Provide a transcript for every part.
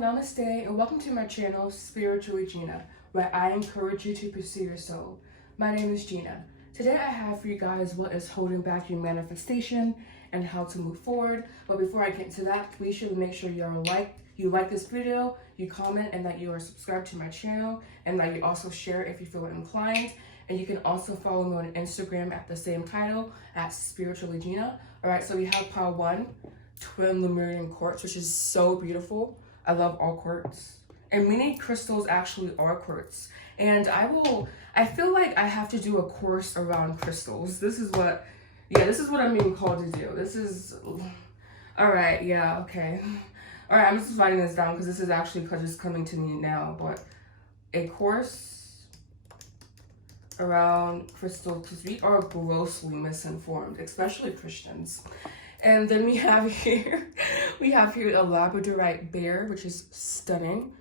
Namaste, and welcome to my channel, Spiritually Gina, where I encourage you to pursue your soul. My name is Gina. Today I have for you guys what is holding back your manifestation and how to move forward. But before I get into that, please should make sure you like this video, you comment, and that you are subscribed to my channel, and that you also share if you feel inclined. And you can also follow me on Instagram at the same title, at Spiritually Gina. Alright, so we have pile 1, twin Lemurian quartz, which is so beautiful. I love all quartz, and many crystals actually are quartz. And I feel like I have to do a course around crystals. This is what I'm being called to do. This is, all right, yeah, okay. All right, I'm just writing this down because this is actually just coming to me now, but a course around crystals, because we are grossly misinformed, especially Christians. And then we have here a labradorite bear, which is stunning.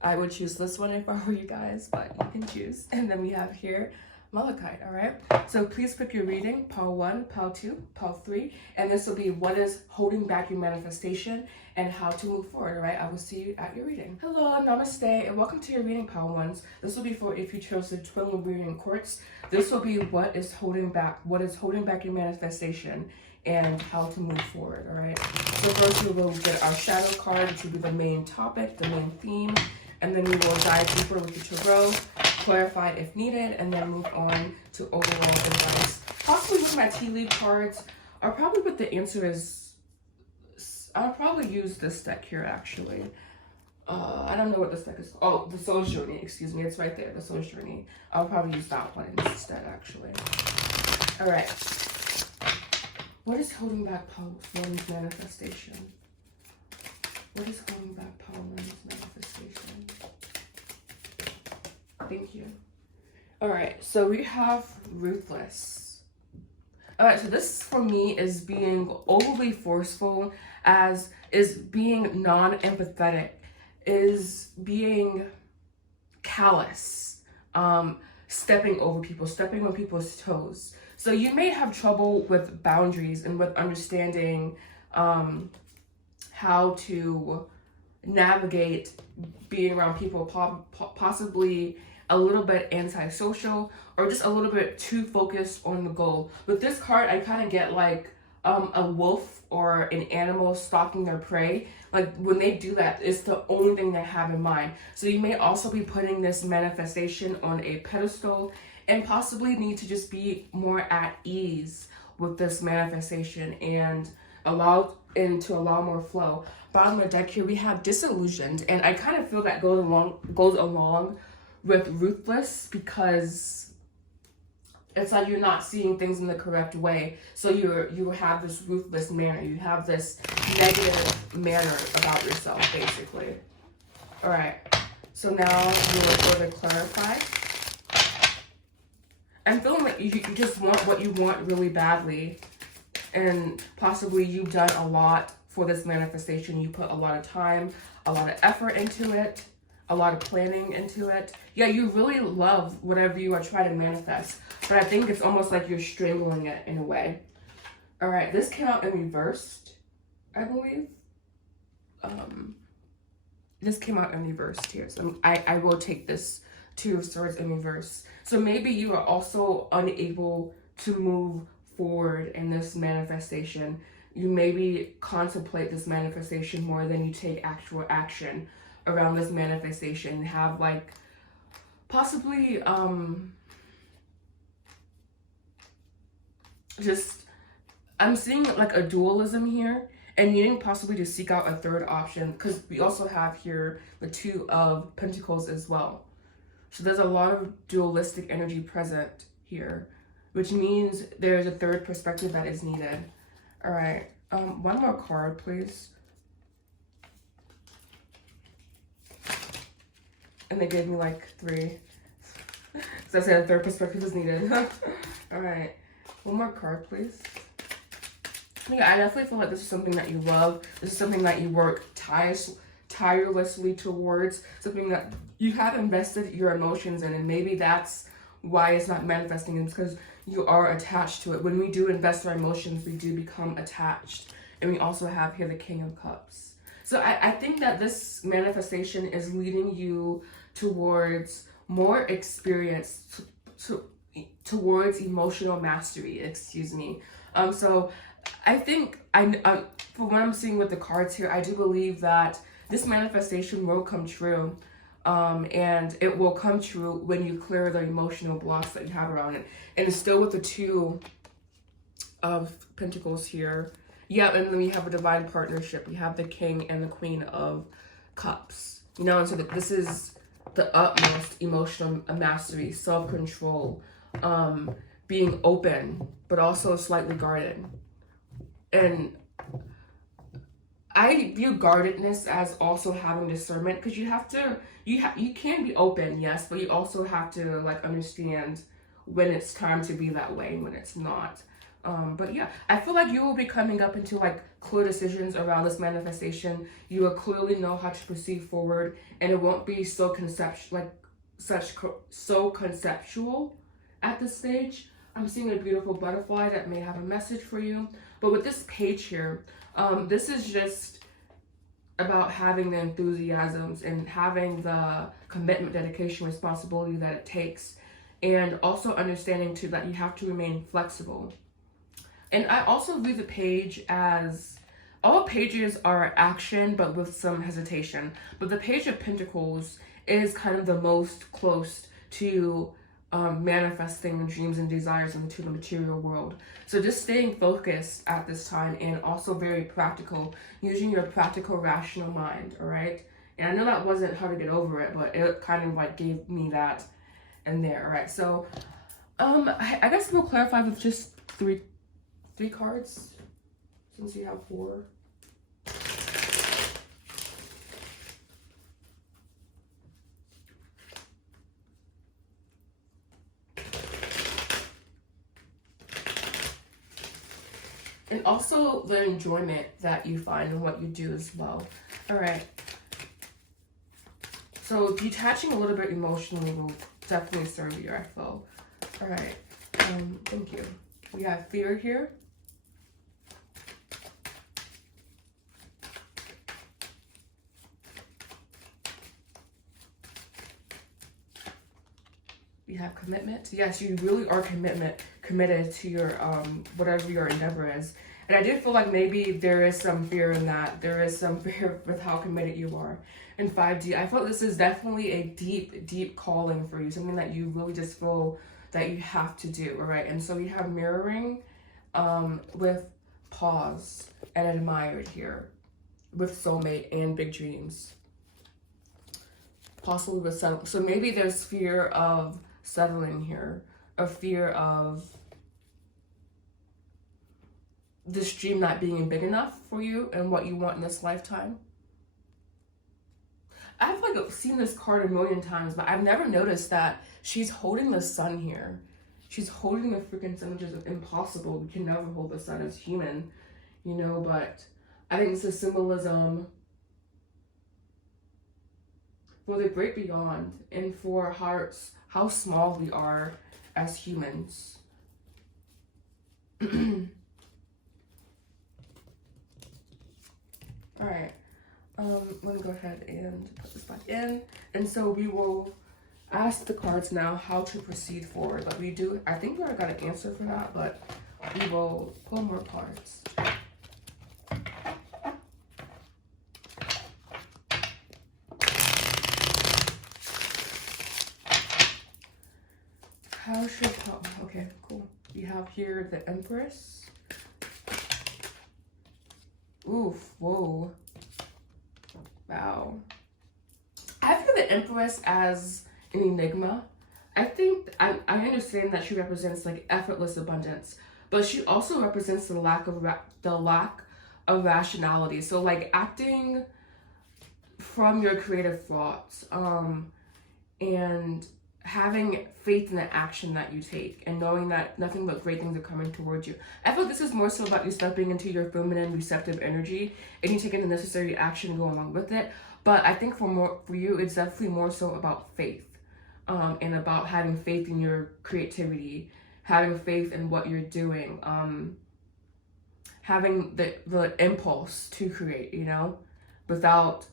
I would choose this one if I were you guys, but you can choose. And then we have here malachite, all right? So please pick your reading, pile 1, pile 2, pile 3, and this will be what is holding back your manifestation and how to move forward, all right? I will see you at your reading. Hello, namaste, and welcome to your reading, pile 1s. This will be for if you chose the twin Lemurian quartz. This will be what is holding back your manifestation and how to move forward, all right? So first we will get our shadow card, which will be the main topic, the main theme, and then we will dive deeper with the tarot, clarify if needed, and then move on to overall advice. Possibly with my tea leaf cards, or probably what the answer is. I'll probably use this deck here, actually. I don't know what this deck is. Oh, the Soul's Journey, excuse me. It's right there, the Soul's Journey. I'll probably use that one instead, actually. All right. What is holding back pile 1's manifestation? What is holding back pile 1's manifestation? Thank you. All right, so we have ruthless. All right, so this for me is being overly forceful, is being non-empathetic, is being callous, stepping over people, stepping on people's toes. So you may have trouble with boundaries and with understanding how to navigate being around people, possibly a little bit antisocial or just a little bit too focused on the goal. With this card, I kind of get like a wolf or an animal stalking their prey. Like when they do that, it's the only thing they have in mind. So you may also be putting this manifestation on a pedestal and possibly need to just be more at ease with this manifestation and allow more flow. Bottom of the deck here, we have disillusioned, and I kind of feel that goes along with ruthless, because it's like you're not seeing things in the correct way. So you have this ruthless manner, you have this negative manner about yourself, basically. All right, so now we will further clarify. I'm feeling like you just want what you want really badly, and possibly you've done a lot for this manifestation. You put a lot of time, a lot of effort into it, a lot of planning into it. Yeah, you really love whatever you are trying to manifest, but I think it's almost like you're strangling it in a way. All right, this came out in reversed, I believe. This came out in reversed here, so I will take this Two of Swords in reverse. So maybe you are also unable to move forward in this manifestation. You maybe contemplate this manifestation more than you take actual action around this manifestation. Have like possibly just, I'm seeing like a dualism here, and needing possibly to seek out a third option, because we also have here the Two of Pentacles as well. So there's a lot of dualistic energy present here, which means there's a third perspective that is needed. All right, one more card, please. And they gave me like 3. So I said a third perspective is needed. All right, one more card, please. Yeah, I definitely feel like this is something that you love. This is something that you work tirelessly towards, something that you have invested your emotions in, and maybe that's why it's not manifesting. It's because you are attached to it. When we do invest our emotions, we do become attached. And we also have here the King of Cups. So I think that this manifestation is leading you towards more experience, towards emotional mastery, excuse me. So I think, for what I'm seeing with the cards here, I do believe that this manifestation will come true. And it will come true when you clear the emotional blocks that you have around it. And it's still with the Two of Pentacles here. Yeah, and then we have a divine partnership. We have the King and the Queen of Cups. You know, and so this is the utmost emotional mastery, self-control, being open, but also slightly guarded. And I view guardedness as also having discernment, because you can be open, yes, but you also have to like understand when it's time to be that way and when it's not. But yeah, I feel like you will be coming up into like clear decisions around this manifestation. You will clearly know how to proceed forward, and it won't be so conceptual at this stage. I'm seeing a beautiful butterfly that may have a message for you. But with this page here, this is just about having the enthusiasms and having the commitment, dedication, responsibility that it takes, and also understanding too that you have to remain flexible. And I also view the page as, all pages are action but with some hesitation, but the Page of Pentacles is kind of the most close to manifesting dreams and desires into the material world. So just staying focused at this time, and also very practical, using your practical, rational mind, all right? And I know that wasn't how to get over it, but it kind of like gave me that in there, all right? So I guess we'll clarify with just three cards, since you have 4. And also the enjoyment that you find in what you do as well. All right. So detaching a little bit emotionally will definitely serve you, I feel. All right. Thank you. We have fear here. We have commitment. Yes, you really are committed to your whatever your endeavor is. And I do feel like maybe there is some fear in that. There is some fear with how committed you are. In 5D, I feel this is definitely a deep calling for you. Something that you really just feel that you have to do, all right? And so we have mirroring with pause and admired here, with soulmate and big dreams. Possibly with settle. So maybe there's fear of settling here, a fear of this dream not being big enough for you and what you want in this lifetime. I've like seen this card a million times, but I've never noticed that she's holding the sun here. She's holding the freaking sun, which is impossible. We can never hold the sun as human, you know, but I think it's a symbolism for the great beyond, and for hearts, how small we are as humans. All right, let me go ahead and put this back in. And so we will ask the cards now how to proceed forward. But we do, I think we already got an answer for that, but we will pull more cards. How should, okay, cool. We have here the Empress. Oof, whoa. Wow. I feel the Empress as an enigma. I think, I understand that she represents like effortless abundance, but she also represents the lack of rationality. So like acting from your creative thoughts, and having faith in the action that you take, and knowing that nothing but great things are coming towards you. I feel this is more so about you stepping into your feminine receptive energy, and you taking the necessary action to go along with it. But I think for you, it's definitely more so about faith, and about having faith in your creativity, having faith in what you're doing, having the impulse to create, you know. without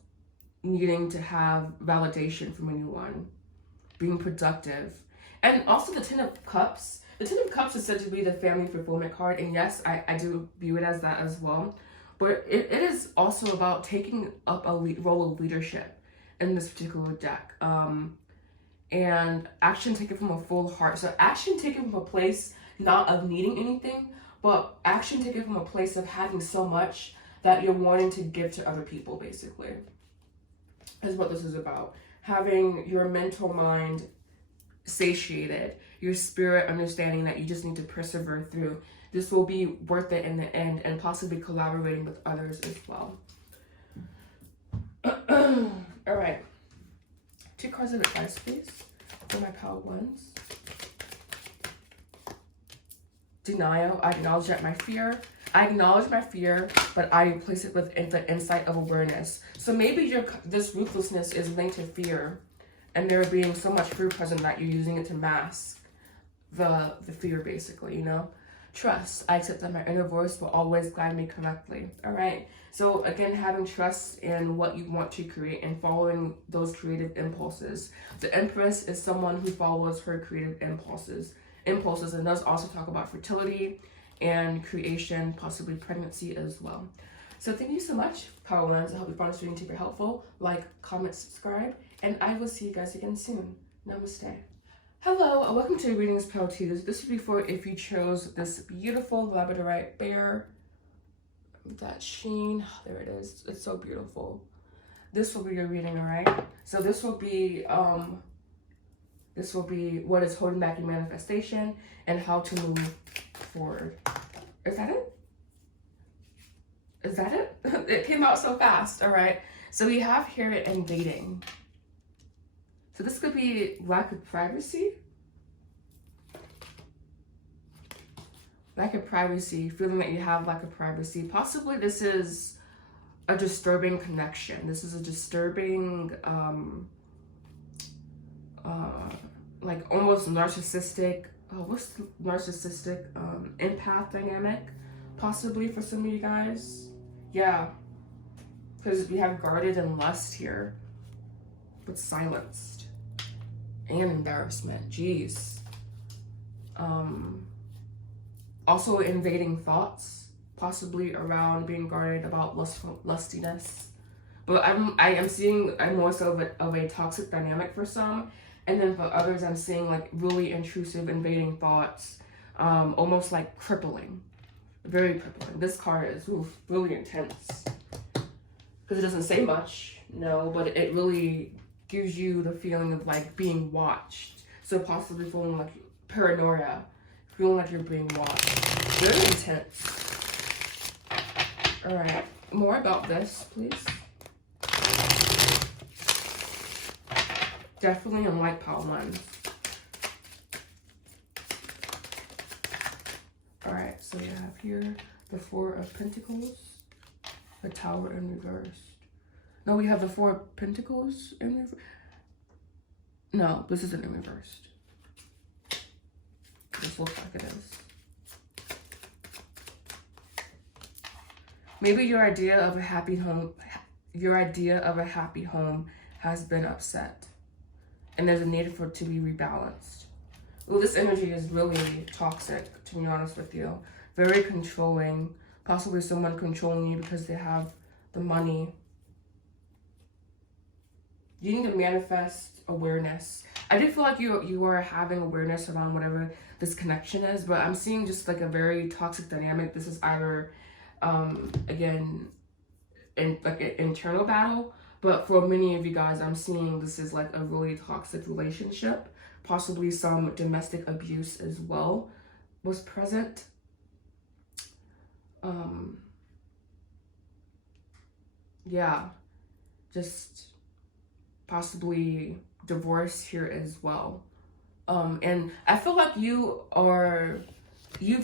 needing to have validation from anyone, being productive. And also the Ten of Cups. The Ten of Cups is said to be the family fulfillment card, and yes, I do view it as that as well. But it is also about taking up a role of leadership in this particular deck. And action taken from a full heart. So action taken from a place not of needing anything, but action taken from a place of having so much that you're wanting to give to other people, basically, is what this is about. Having your mental mind satiated, your spirit understanding that you just need to persevere through. This will be worth it in the end, and possibly collaborating with others as well. All right. 2 cards of advice, please, for my power ones. Denial. I acknowledge that my fear. I acknowledge my fear, but I replace it with the insight of awareness. So maybe this ruthlessness is linked to fear, and there being so much fear present that you're using it to mask the fear, basically, you know? Trust. I accept that my inner voice will always guide me correctly. All right. So again, having trust in what you want to create and following those creative impulses. The Empress is someone who follows her creative impulses, and does also talk about fertility and creation, possibly pregnancy as well. So thank you so much, Power Ones. I hope you found this reading super helpful. Like, comment, subscribe, and I will see you guys again soon. Namaste. Hello, and welcome to Readings Power Tuesday. This would be for if you chose this beautiful labradorite bear. That sheen, there it is. It's so beautiful. This will be your reading, all right? So this will be what is holding back your manifestation and how to move forward. Is that it? Is that it? It came out so fast, all right? So we have here in dating. So this could be lack of privacy. Lack of privacy, feeling that you have lack of privacy. Possibly this is a disturbing connection. This is a disturbing, like almost narcissistic, what's the narcissistic, empath dynamic, possibly for some of you guys. Yeah, because we have guarded and lust here, but silenced and embarrassment. Jeez. Also invading thoughts, possibly around being guarded about lustiness. But I am seeing more so of a toxic dynamic for some, and then for others I'm seeing like really intrusive invading thoughts, almost like crippling, very crippling. This card is really intense because it doesn't say much, no, but it really gives you the feeling of like being watched. So possibly feeling like paranoia, feeling like you're being watched. Very intense. All right, more about this, please. Definitely unlike Power Ones. All right, so we have here the Four of Pentacles, the Tower in reverse. No, we have the Four of Pentacles in reverse. No, this isn't in reverse. This looks like it is. Maybe your idea of a happy home, has been upset, and there's a need for it to be rebalanced. Well, this energy is really toxic, to be honest with you. Very controlling, possibly someone controlling you because they have the money. You need to manifest awareness. I do feel like you are having awareness around whatever this connection is, but I'm seeing just like a very toxic dynamic. This is either, again, like an internal battle, but for many of you guys, I'm seeing this is like a really toxic relationship. Possibly some domestic abuse as well was present. Yeah, just possibly divorce here as well. And I feel like you've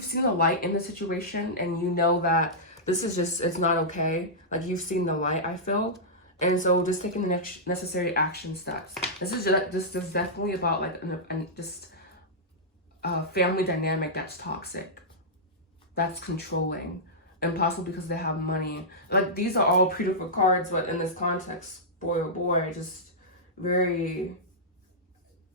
seen the light in the situation, and you know that this is just, it's not okay. Like, you've seen the light, I feel. And so just taking the necessary action steps. This is definitely about like just a family dynamic that's toxic, that's controlling, and possibly because they have money. Like, these are all beautiful cards, but in this context, boy oh boy, just very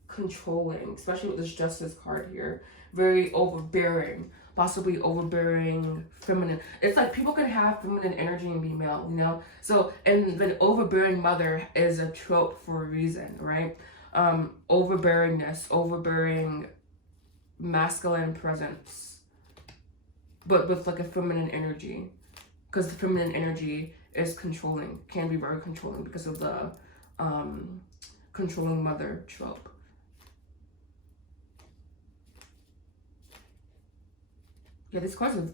controlling, especially with this Justice card here. Very overbearing, possibly overbearing feminine. It's like people can have feminine energy and be male, you know? So, and the overbearing mother is a trope for a reason, right? Overbearingness, overbearing masculine presence, but with like a feminine energy, because the feminine energy is controlling, can be very controlling because of the controlling mother trope. Yeah, these cards are,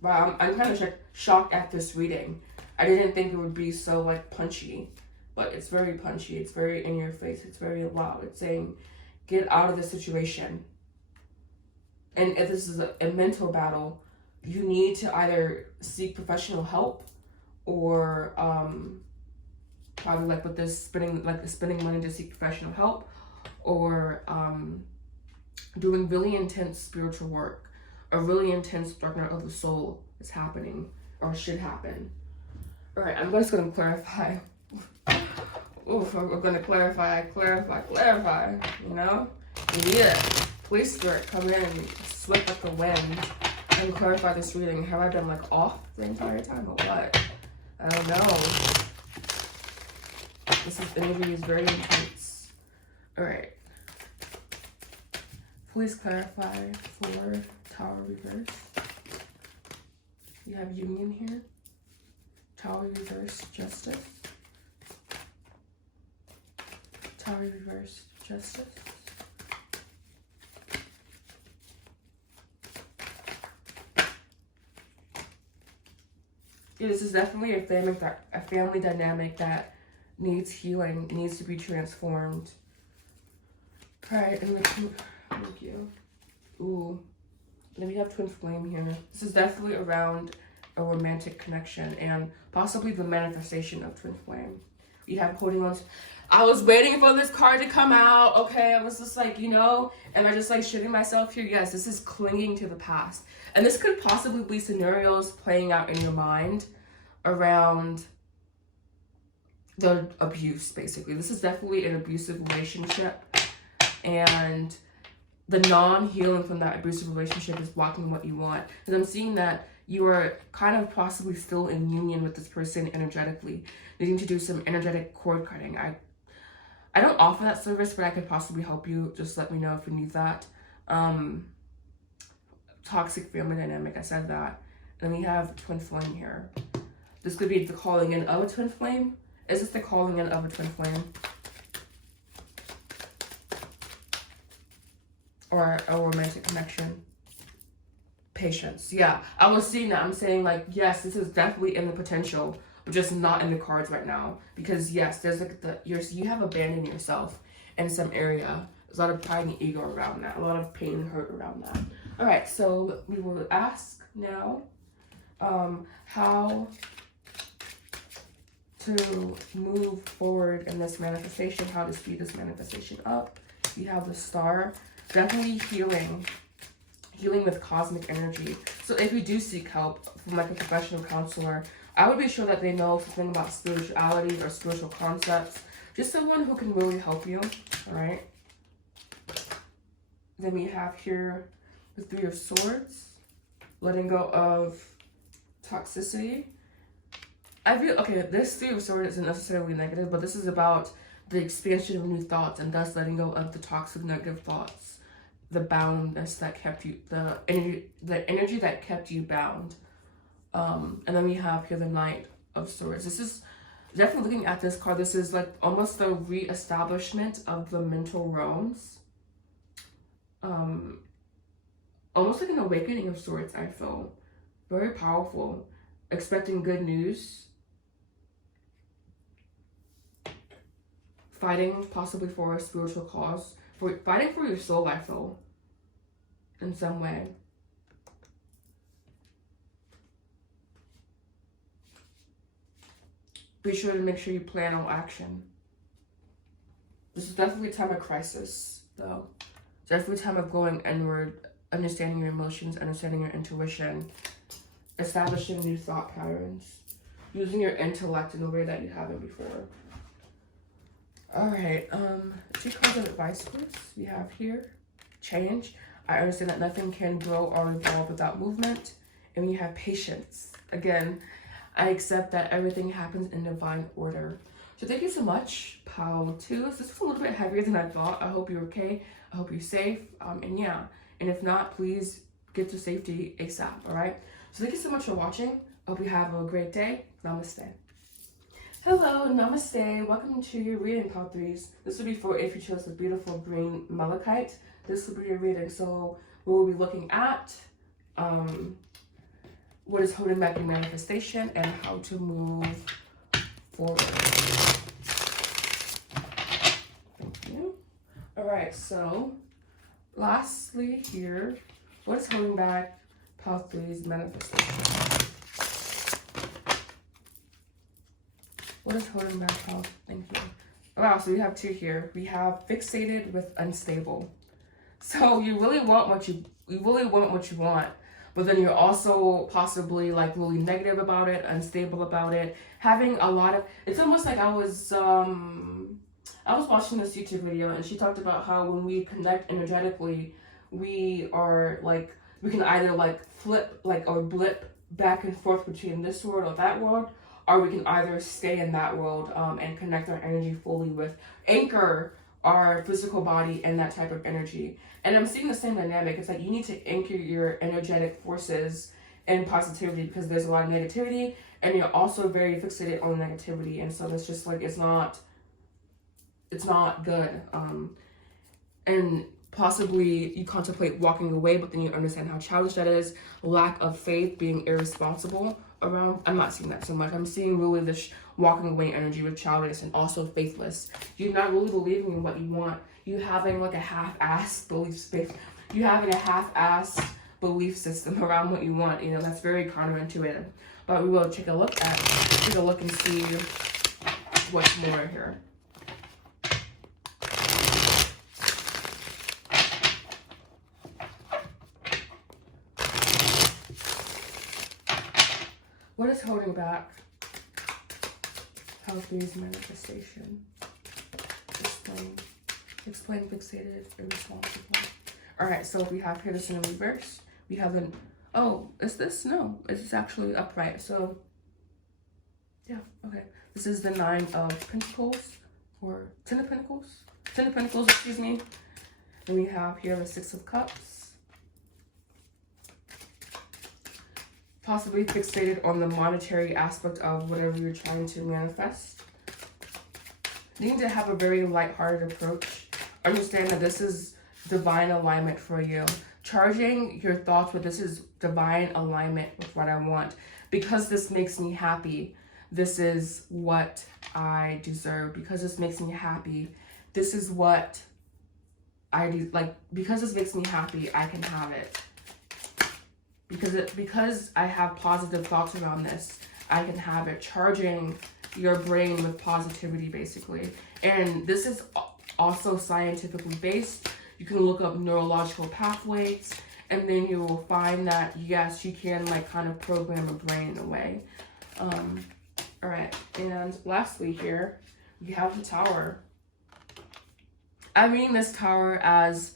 wow, I'm kind of shocked at this reading. I didn't think it would be so like punchy, but it's very punchy. It's very in your face. It's very loud. It's saying, get out of the situation. And if this is a mental battle, you need to either seek professional help or probably like with this spending money to seek professional help, or doing really intense spiritual work. A really intense darkening of the soul is happening or should happen. All right, I'm just going to clarify. Oof, we're going to clarify, you know? Yeah, please spirit, come in, swift like the wind, and clarify this reading. Have I been like off the entire time or what? I don't know. Energy is very intense. All right. Please clarify for Tower reverse. You have Union here. Tower reverse, Justice. Tower reverse, Justice. Yeah, this is definitely a family dynamic that needs healing, needs to be transformed. All right, and thank you. Ooh. Then we have Twin Flame here. This is definitely around a romantic connection and possibly the manifestation of Twin Flame. We have holding on. I was waiting for this card to come out. Okay, I was just like, you know, am I just like shitting myself here? Yes, this is clinging to the past. And this could possibly be scenarios playing out in your mind around the abuse, basically. This is definitely an abusive relationship. And the non-healing from that abusive relationship is blocking what you want. Because I'm seeing that you are kind of possibly still in union with this person energetically, needing to do some energetic cord cutting. I don't offer that service, but I could possibly help you. Just let me know if you need that. Toxic family dynamic, I said that. And we have Twin Flame here. This could be the calling in of a Twin Flame. Is this the calling in of a Twin Flame? Or a romantic connection. Patience. Yeah, I was seeing that. I'm saying like, yes, this is definitely in the potential, but just not in the cards right now. Because yes, there's like you have abandoned yourself in some area. There's a lot of pride and ego around that. A lot of pain and hurt around that. All right, so we will ask now how to move forward in this manifestation, how to speed this manifestation up. You have the Star. Definitely healing with cosmic energy. So if you do seek help from like a professional counselor, I would be sure that they know something about spirituality or spiritual concepts. Just someone who can really help you, all right? Then we have here the Three of Swords, letting go of toxicity. I feel, okay, this Three of Swords isn't necessarily negative, but this is about the expansion of new thoughts and thus letting go of the toxic negative thoughts. The boundness that kept you, the energy that kept you bound. And then we have here the Knight of Swords. This is definitely looking at this card. This is like almost the re-establishment of the mental realms. Almost like an awakening of sorts, I feel. Very powerful. Expecting good news. Fighting possibly for a spiritual cause. Fighting for your soul, I feel, in some way. Be sure to make sure you plan all action. This is definitely a time of crisis, though. Definitely a time of going inward, understanding your emotions, understanding your intuition, establishing new thought patterns, using your intellect in a way that you haven't before. All right, 2 cards of advice, please. We have here, change. I understand that nothing can grow or evolve without movement. And we have patience. Again, I accept that everything happens in divine order. So thank you so much, pile 2s. This was a little bit heavier than I thought. I hope you're okay. I hope you're safe. And yeah, and if not, please get to safety ASAP, all right? So thank you so much for watching. I hope you have a great day. Namaste. Hello, namaste. Welcome to your reading, pile 3s. This will be for if you chose the beautiful green malachite. This will be your reading. So we will be looking at what is holding back your manifestation and how to move forward. Thank you. All right, so lastly here, what is holding back pile 3's manifestation? What is holding back pile? Thank you. Wow, so we have 2 here. We have fixated with unstable. So you really want what you want, but then you're also possibly like really negative about it, unstable about it, having a lot of, it's almost like I was watching this YouTube video and she talked about how when we connect energetically, we are like, we can either like flip like or blip back and forth between this world or that world, or we can either stay in that world and connect our energy fully with, anchor our physical body and that type of energy. And I'm seeing the same dynamic. It's like you need to anchor your energetic forces in positivity because there's a lot of negativity and you're also very fixated on negativity. And so it's just like, it's not good. And possibly you contemplate walking away, but then you understand how childish that is. Lack of faith, being irresponsible around. I'm not seeing that so much. I'm seeing really this walking away energy with childishness and also faithless. You're not really believing in what you want. You having like a half-assed belief space. You having a half-assed belief system around what you want. You know, that's very counterintuitive. But we will take a look and see what's more here. What is holding back pile 3's manifestation? Explain fixated, irresponsible. All right, so we have here this in reverse. We have an, oh, is this? No, it's actually upright. So yeah, okay. This is the 9 of Pentacles, or 10 of Pentacles? 10 of Pentacles, excuse me. And we have here the 6 of Cups. Possibly fixated on the monetary aspect of whatever you're trying to manifest. You need to have a very lighthearted approach. Understand that this is divine alignment for you. Charging your thoughts with this is divine alignment with what I want. Because this makes me happy, this is what I deserve. Because this makes me happy, this is what I do. Like, because this makes me happy, I can have it. Because I have positive thoughts around this, I can have it. Charging your brain with positivity, basically. And this is also scientifically based. You can look up neurological pathways, and then you will find that, yes, you can like kind of program a brain in a way. All right, and lastly here, we have the Tower. I'm reading this Tower as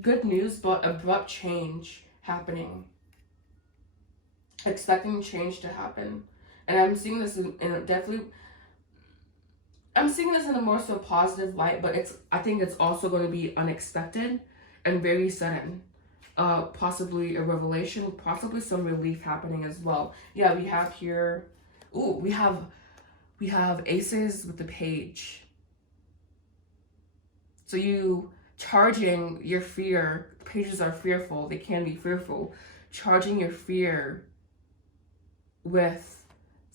good news, but abrupt change happening. Expecting change to happen. And I'm seeing this in I'm seeing this in a more so positive light, but I think it's also going to be unexpected and very sudden. Possibly a revelation, possibly some relief happening as well. Yeah, we have here, ooh, we have aces with the page. So you charging your fear, pages are fearful, they can be fearful. Charging your fear with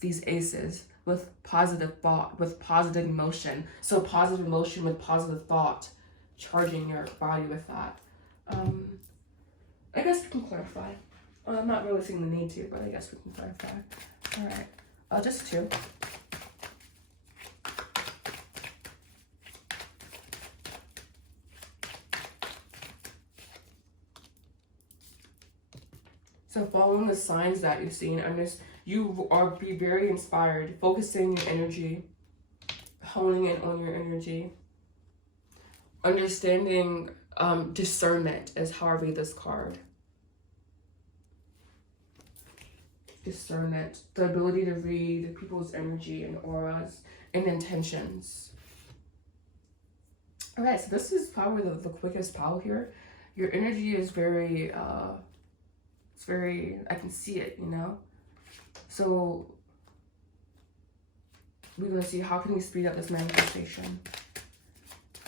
these aces, with positive thought, with positive emotion. So positive emotion with positive thought, charging your body with that. I guess we can clarify. I'm not really seeing the need to, but I guess we can clarify. All right, just 2. So following the signs that you've seen, you are be very inspired, focusing your energy, honing in on your energy, understanding discernment is how I read this card. Discernment, the ability to read people's energy and auras and intentions. Okay, so this is probably the quickest pile here. Your energy is very, it's very, I can see it, you know? So we're going to see how can we speed up this manifestation.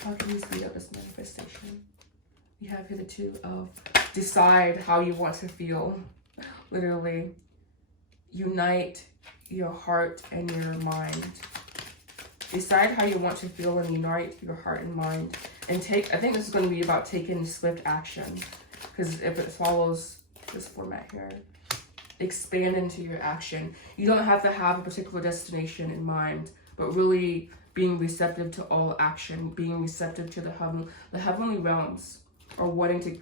How can we speed up this manifestation? We have here the Two of decide how you want to feel. Literally. Unite your heart and your mind. Decide how you want to feel and unite your heart and mind. And I think this is going to be about taking swift action. Because if it follows this format here, expand into your action. You don't have to have a particular destination in mind, but really being receptive to all action, being receptive to the heavenly realms, or wanting to.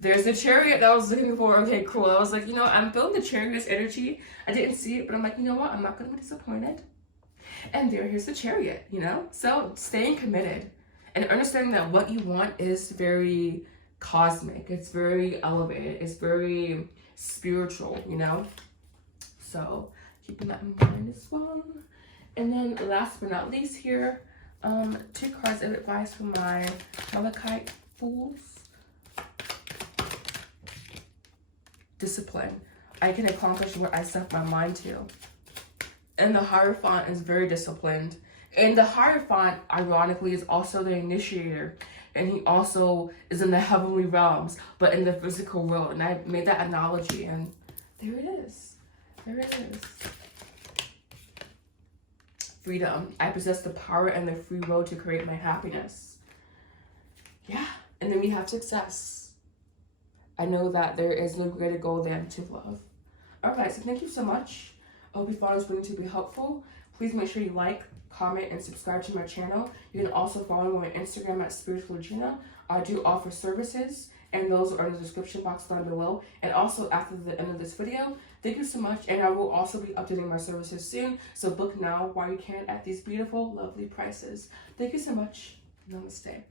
There's the Chariot that I was looking for. Okay, cool. I was like, you know, I'm feeling the Chariot's energy. I didn't see it, but I'm like, you know what? I'm not going to be disappointed. And here's the Chariot, you know? So staying committed and understanding that what you want is very cosmic. It's very elevated. It's very spiritual, you know? So keeping that in mind as well. And then last but not least here, 2 cards of advice for my Malachite Fools. Discipline. I can accomplish what I set my mind to. And the Hierophant is very disciplined. And the Hierophant, ironically, is also the initiator. And he also is in the heavenly realms, but in the physical world. And I made that analogy, and there it is. There it is. Freedom. I possess the power and the free will to create my happiness. Yeah. And then we have success. I know that there is no greater goal than to love. All right, so thank you so much. I hope you found this video to be helpful. Please make sure you like, comment, and subscribe to my channel. You can also follow me on Instagram at Spiritual Gina. I do offer services, and those are in the description box down below. And also after the end of this video, thank you so much. And I will also be updating my services soon. So book now while you can at these beautiful, lovely prices. Thank you so much. Namaste.